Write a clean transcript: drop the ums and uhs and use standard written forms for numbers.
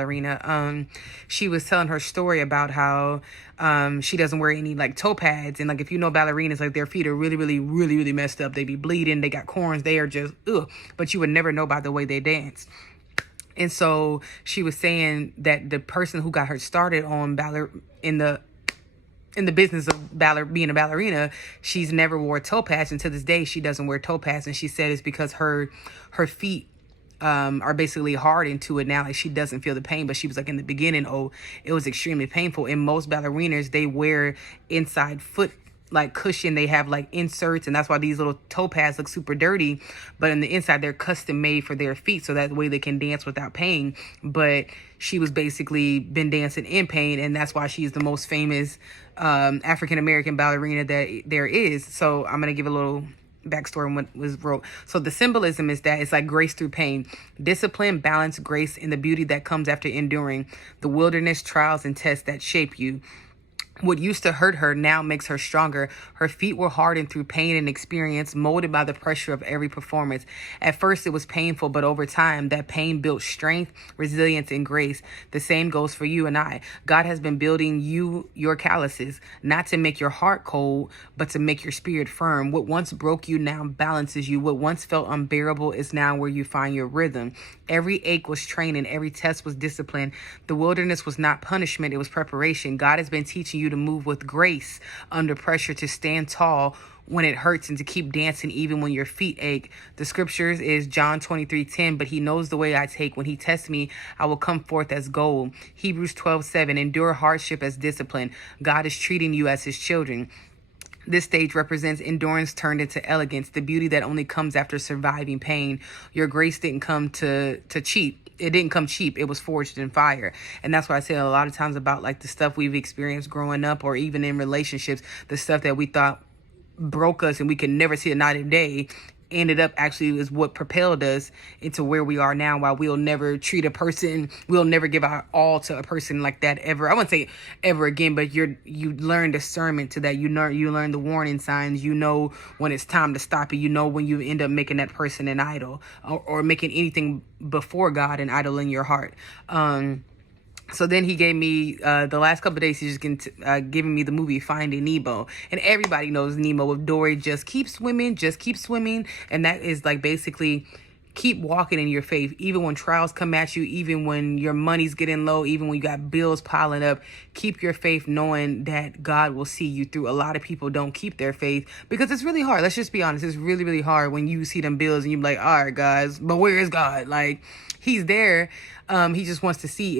ballerina. She was telling her story about how she doesn't wear any like toe pads, and like if you know ballerinas, like their feet are really, really, really, really messed up. They be bleeding. They got corns. They are just ugh. But you would never know by the way they dance. And so she was saying that the person who got her started on in the business of being a ballerina, she's never wore toe pads, and to this day she doesn't wear toe pads. And she said it's because her feet are basically hardened to it now. Like she doesn't feel the pain, but she was like in the beginning, oh, it was extremely painful. And most ballerinas, they wear inside foot like cushion. They have like inserts, and that's why these little toe pads look super dirty. But in the inside, they're custom made for their feet, so that way they can dance without pain. But she was basically been dancing in pain, and that's why she's the most famous African American ballerina that there is. So I'm gonna give a little backstory on what was wrote. So the symbolism is that it's like grace through pain, discipline, balance, grace, and the beauty that comes after enduring the wilderness, trials, and tests that shape you. What used to hurt her now makes her stronger. Her feet were hardened through pain and experience, molded by the pressure of every performance. At first, it was painful, but over time, that pain built strength, resilience, and grace. The same goes for you and I. God has been building your calluses, not to make your heart cold, but to make your spirit firm. What once broke you now balances you. What once felt unbearable is now where you find your rhythm. Every ache was training, every test was discipline. The wilderness was not punishment, it was preparation. God has been teaching you to move with grace under pressure, to stand tall when it hurts, and to keep dancing even when your feet ache. The scriptures is John 23:10, but he knows the way I take. When he tests me, I will come forth as gold. Hebrews 12:7, endure hardship as discipline. God is treating you as his children. This stage represents endurance turned into elegance, the beauty that only comes after surviving pain. Your grace didn't come to cheap. It didn't come cheap. It was forged in fire. And that's why I say a lot of times about like the stuff we've experienced growing up, or even in relationships, the stuff that we thought broke us and we could never see a night of day, ended up actually is what propelled us into where we are now. While we'll never we'll never give our all to a person like that ever. I wouldn't say ever again, but you learn discernment to that. You learn the warning signs. You know when it's time to stop it. You know when you end up making that person an idol, or making anything before God an idol in your heart. So then he gave me, the last couple of days, he's just giving me the movie Finding Nemo. And everybody knows Nemo with Dory, just keep swimming. And that is like basically keep walking in your faith, even when trials come at you, even when your money's getting low, even when you got bills piling up. Keep your faith, knowing that God will see you through. A lot of people don't keep their faith because it's really hard. Let's just be honest. It's really, really hard when you see them bills and you're like, all right, guys, but where is God? Like, he's there. He just wants to see